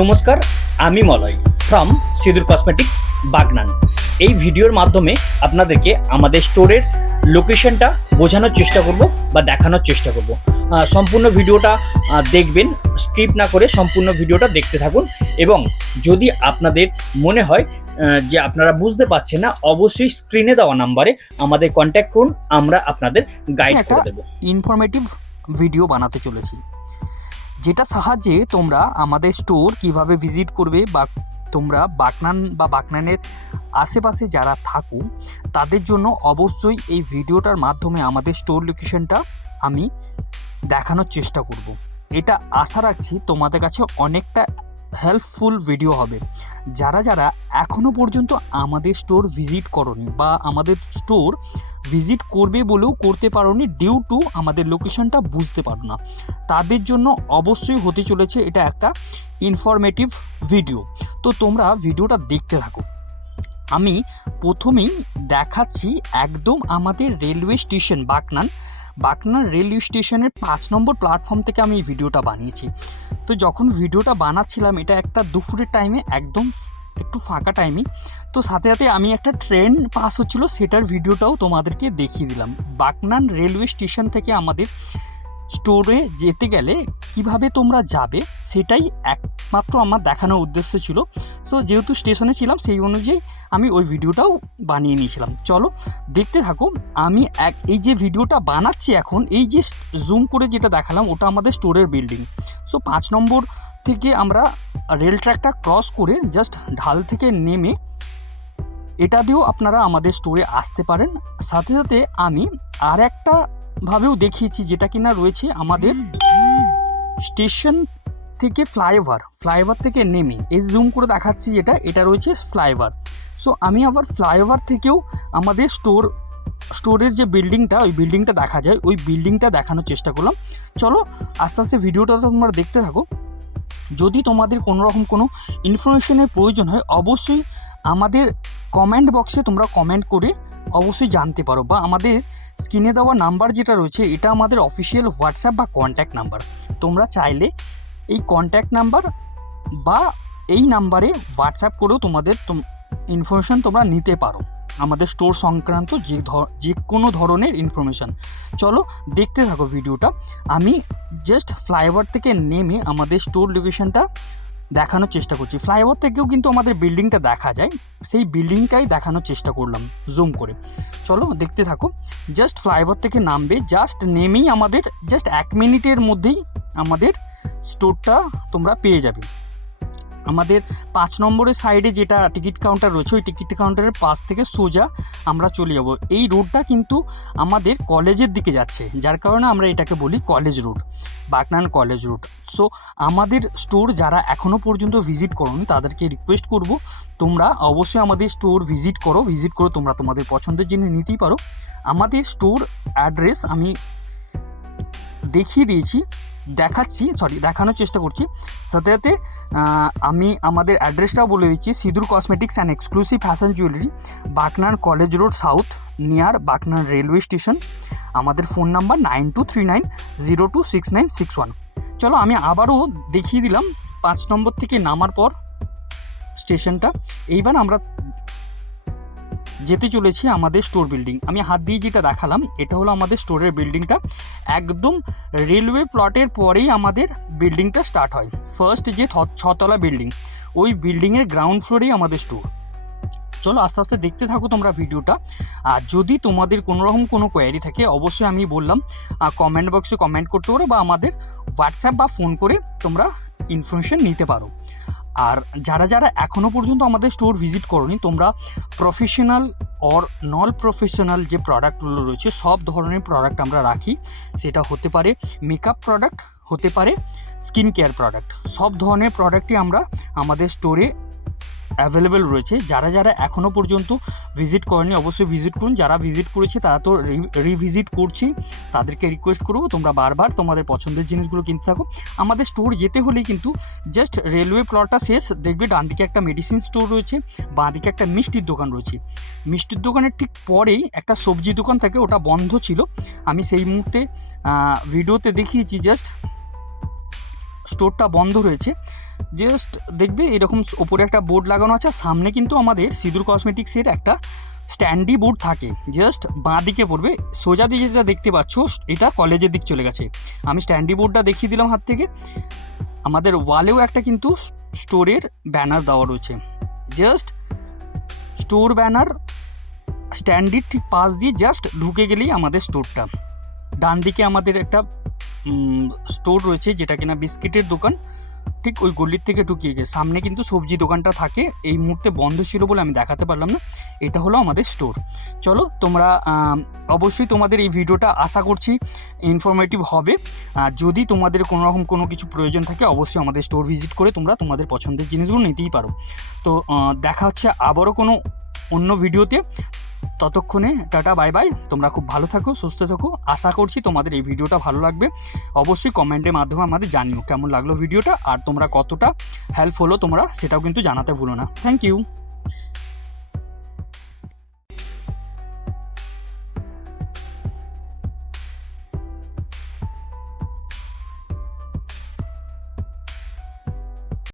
নমস্কার, আমি মলয় ফ্রম সিঁদুর কসমেটিক্স বাগনান। এই ভিডিওর মাধ্যমে আপনাদেরকে আমাদের স্টোরের লোকেশনটা বোঝানোর চেষ্টা করব বা দেখানোর চেষ্টা করব। সম্পূর্ণ ভিডিওটা দেখবেন, স্কিপ না করে সম্পূর্ণ ভিডিওটা দেখতে থাকুন। এবং যদি আপনাদের মনে হয় যে আপনারা বুঝতে পারছেন না, অবশ্যই স্ক্রিনে দেওয়া নাম্বারে আমাদের কন্ট্যাক্ট করুন, আমরা আপনাদের গাইড করে দেব। ইনফরমেটিভ ভিডিও বানাতে চলেছি, যেটা সাহায্যে তোমরা আমাদের স্টোর কিভাবে ভিজিট করবে বা তোমরা বাগনান বা বাগনানের আশেপাশে যারা থাকো তাদের জন্য অবশ্যই এই ভিডিওটার মাধ্যমে আমাদের স্টোর লোকেশনটা আমি দেখানোর চেষ্টা করব। এটা আশা রাখছি তোমাদের কাছে অনেকটা হেল্পফুল ভিডিও হবে। যারা যারা এখনও পর্যন্ত আমাদের স্টোর ভিজিট করনি বা আমাদের স্টোর ভিজিট করবে বলেও করতে পারোনি ডিউ টু আমাদের লোকেশনটা বুঝতে পারো না, তাদের জন্য অবশ্যই হতে চলেছে এটা একটা ইনফরমেটিভ ভিডিও। তো তোমরা ভিডিওটা দেখতে থাকো। আমি প্রথমেই দেখাচ্ছি একদম আমাদের রেলওয়ে স্টেশন বাগনান রেলওয়ে স্টেশনের 5 নম্বর প্ল্যাটফর্ম থেকে আমি এই ভিডিওটা বানিয়েছি। তো যখন ভিডিওটা বানাচ্ছিলাম এটা একটা দুপুরের টাইমে, একদম একটু ফাঁকা টাইমে, তো সাথে সাথে আমি একটা ট্রেন পাস হচ্ছিলো সেটার ভিডিওটাও তোমাদেরকে দেখিয়ে দিলাম। বাগনান রেলওয়ে স্টেশন থেকে আমাদের স্টোরে যেতে গেলে কিভাবে তোমরা যাবে সেটাই একমাত্র আমার দেখানোর উদ্দেশ্য ছিল। সো যেহেতু স্টেশনে ছিলাম সেই অনুযায়ী আমি ওই ভিডিওটাও বানিয়ে নিয়েছিলাম। চলো দেখতে থাকো। আমি এই যে ভিডিওটা বানাচ্ছি এখন, এই যে জুম করে যেটা দেখালাম ওটা আমাদের স্টোরের বিল্ডিং। সো 5 নম্বর থেকে আমরা রেল ট্র্যাকটা ক্রস করে জাস্ট ঢাল থেকে নেমে এটা দিয়েও আপনারা আমাদের স্টোরে আসতে পারেন। সাথে সাথে আমি আর একটা ভাবেও দেখিয়েছি যেটা কিনা রয়েছে আমাদের স্টেশন থেকে ফ্লাইওভার থেকে নেমে এই জুম করে দেখাচ্ছি, এটা রয়েছে ফ্লাইওভার। সো আমি আবার ফ্লাইওভার থেকেও আমাদের স্টোরের যে বিল্ডিংটা, ওই বিল্ডিংটা দেখা যায়, ওই বিল্ডিংটা দেখানোর চেষ্টা করলাম। চলো আস্তে আস্তে ভিডিওটা তোমরা দেখতে থাকো। যদি তোমাদের কোনোরকম কোনো ইনফরমেশনের প্রয়োজন হয় অবশ্যই আমাদের কমেন্ট বক্সে তোমরা কমেন্ট করে অবশ্যই জানতে পারো, বা আমাদের স্ক্রিনে দেওয়া নাম্বার যেটা রয়েছে এটা আমাদের অফিসিয়াল হোয়াটসঅ্যাপ বা কন্ট্যাক্ট নাম্বার। তোমরা চাইলে এই কন্ট্যাক্ট নাম্বার বা এই নাম্বারে হোয়াটসঅ্যাপ করেও তোমাদের ইনফরমেশান তোমরা নিতে পারো, আমাদের স্টোর সংক্রান্ত যে কোনো ধরনের ইনফরমেশান। চলো দেখতে থাকো ভিডিওটা। আমি জাস্ট ফ্লাইওভার থেকে নেমে আমাদের স্টোর লোকেশনটা দেখানোর চেষ্টা করছি। ফ্লাইওভার থেকেও কিন্তু আমাদের বিল্ডিংটা দেখা যায়, সেই বিল্ডিংটাই দেখানোর চেষ্টা করলাম জুম করে। চলো দেখতে থাকো। জাস্ট ফ্লাইওভার থেকে নামবে, জাস্ট নেমেই আমাদের জাস্ট 1 মিনিটের মধ্যেই আমাদের স্টোরটা তোমরা পেয়ে যাবে। আমাদের 5 নম্বরের সাইডে যেটা টিকিট কাউন্টার রয়েছে ওই টিকিট কাউন্টারের পাশ থেকে সোজা আমরা চলে যাব। এই রোডটা কিন্তু আমাদের কলেজের দিকে যাচ্ছে, যার কারণে আমরা এটাকে বলি college road, Bagnan college road. So আমাদের স্টোর যারা এখনও পর্যন্ত ভিজিট করোনি তাদেরকে রিকোয়েস্ট করব তোমরা অবশ্যই আমাদের স্টোর ভিজিট করো তোমরা তোমাদের পছন্দের জিনিস নিতেই পারো। আমাদের স্টোর অ্যাড্রেস আমি দেখিয়ে দিয়েছি, দেখানোর চেষ্টা করছি। সাথে সাথে আমি আমাদের অ্যাড্রেসটাও বলে দিচ্ছি, সিঁদুর cosmetics and exclusive fashion jewellery, Bagnan college road south, near Bagnan railway station. আমাদের ফোন নাম্বার 9239026961। চলো আমি আবারও দেখিয়ে দিলাম 5 নম্বর থেকে নামার পর স্টেশনটা। এইবার আমরা যেতে চলেছি আমাদের স্টোর বিল্ডিং। আমি হাত দিয়ে যেটা দেখালাম এটা হলো আমাদের স্টোরের বিল্ডিংটা। একদম রেলওয়ে প্লটের পরেই আমাদের বিল্ডিংটা স্টার্ট হয়। ফার্স্ট যে 6 তলা বিল্ডিং, ওই বিল্ডিংয়ের গ্রাউন্ড ফ্লোরেই আমাদের স্টোর। চলো আস্তে আস্তে দেখতে থাকো তোমরা ভিডিওটা। আর যদি তোমাদের কোনোরকম কোনো কোয়ারি থাকে অবশ্যই আমি বললাম কমেন্ট বক্সে কমেন্ট করতে পারো, বা আমাদের হোয়াটসঅ্যাপ বা ফোন করে তোমরা ইনফরমেশন নিতে পারো। আর যারা যারা এখনও পর্যন্ত আমাদের স্টোর ভিজিট করোনি, তোমরা প্রফেশনাল অর নন প্রফেশনাল যে প্রোডাক্টগুলো রয়েছে সব ধরনের প্রোডাক্ট আমরা রাখি। সেটা হতে পারে মেকআপ প্রোডাক্ট, হতে পারে স্কিন কেয়ার প্রোডাক্ট, সব ধরনের প্রোডাক্টই আমরা আমাদের স্টোরে অ্যাভেলেবেল রয়েছে। যারা যারা এখনও পর্যন্ত ভিজিট করেনি অবশ্যই ভিজিট করুন, যারা ভিজিট করেছে তারা তো রিভিজিট করছি, তাদেরকে রিকোয়েস্ট করবো তোমরা বারবার তোমাদের পছন্দের জিনিসগুলো কিনতে থাকো। আমাদের স্টোর যেতে হলেই কিন্তু জাস্ট রেলওয়ে প্লটটা শেষ, দেখবে ডান দিকে একটা মেডিসিন স্টোর রয়েছে, বাঁ দিকে একটা মিষ্টির দোকান রয়েছে। মিষ্টির দোকানের ঠিক পরেই একটা সবজি দোকান থাকে, ওটা বন্ধ ছিল, আমি সেই মুহূর্তে ভিডিওতে দেখিয়েছি। জাস্ট স্টোরটা বন্ধ রয়েছে, জাস্ট দেখবে এরকম ওপরে একটা বোর্ড লাগানো আছে, আর সামনে কিন্তু আমাদের সিঁদুর কসমেটিক্সের একটা স্ট্যান্ডি বোর্ড থাকে, জাস্ট বাঁ দিকে পড়বে। সোজা দিকে যেটা দেখতে পাচ্ছ এটা কলেজের দিক চলে গেছে। আমি স্ট্যান্ডি বোর্ডটা দেখিয়ে দিলাম হাত থেকে। আমাদের ওয়ালেও একটা কিন্তু স্টোরের ব্যানার দেওয়া রয়েছে, জাস্ট স্টোর ব্যানার স্ট্যান্ডির ঠিক পাশ দিয়ে জাস্ট ঢুকে গেলেই আমাদের স্টোরটা। ডান দিকে আমাদের একটা স্টোর রয়েছে যেটা কিনা বিস্কিটের দোকান, ঠিক ওই গলির থেকে ঢুকিয়ে গিয়ে সামনে কিন্তু সবজি দোকানটা থাকে। এই মুহূর্তে বন্ধ ছিল বলে আমি দেখাতে পারলাম না। এটা হলো আমাদের স্টোর। চলো তোমরা অবশ্যই তোমাদের এই ভিডিওটা আশা করছি ইনফরমেটিভ হবে। যদি তোমাদের কোনো রকম কোনো কিছু প্রয়োজন থাকে অবশ্যই আমাদের স্টোর ভিজিট করে তোমরা তোমাদের পছন্দের জিনিসগুলো নিতেই পারো। তো দেখা হচ্ছে আবারও কোনো অন্য ভিডিওতে। ততক্ষণে টাটা বাই বাই। তোমরা খুব ভালো থাকো, সুস্থ থাকো। আশা করছি তোমাদের এই ভিডিওটা ভালো লাগবে। অবশ্যই কমেন্টের মাধ্যমে আমাদের জানিও কেমন লাগলো ভিডিওটা, আর তোমরা কতটা হেল্প হলো তোমরা সেটাও কিন্তু জানাতে ভুলো না। Thank you.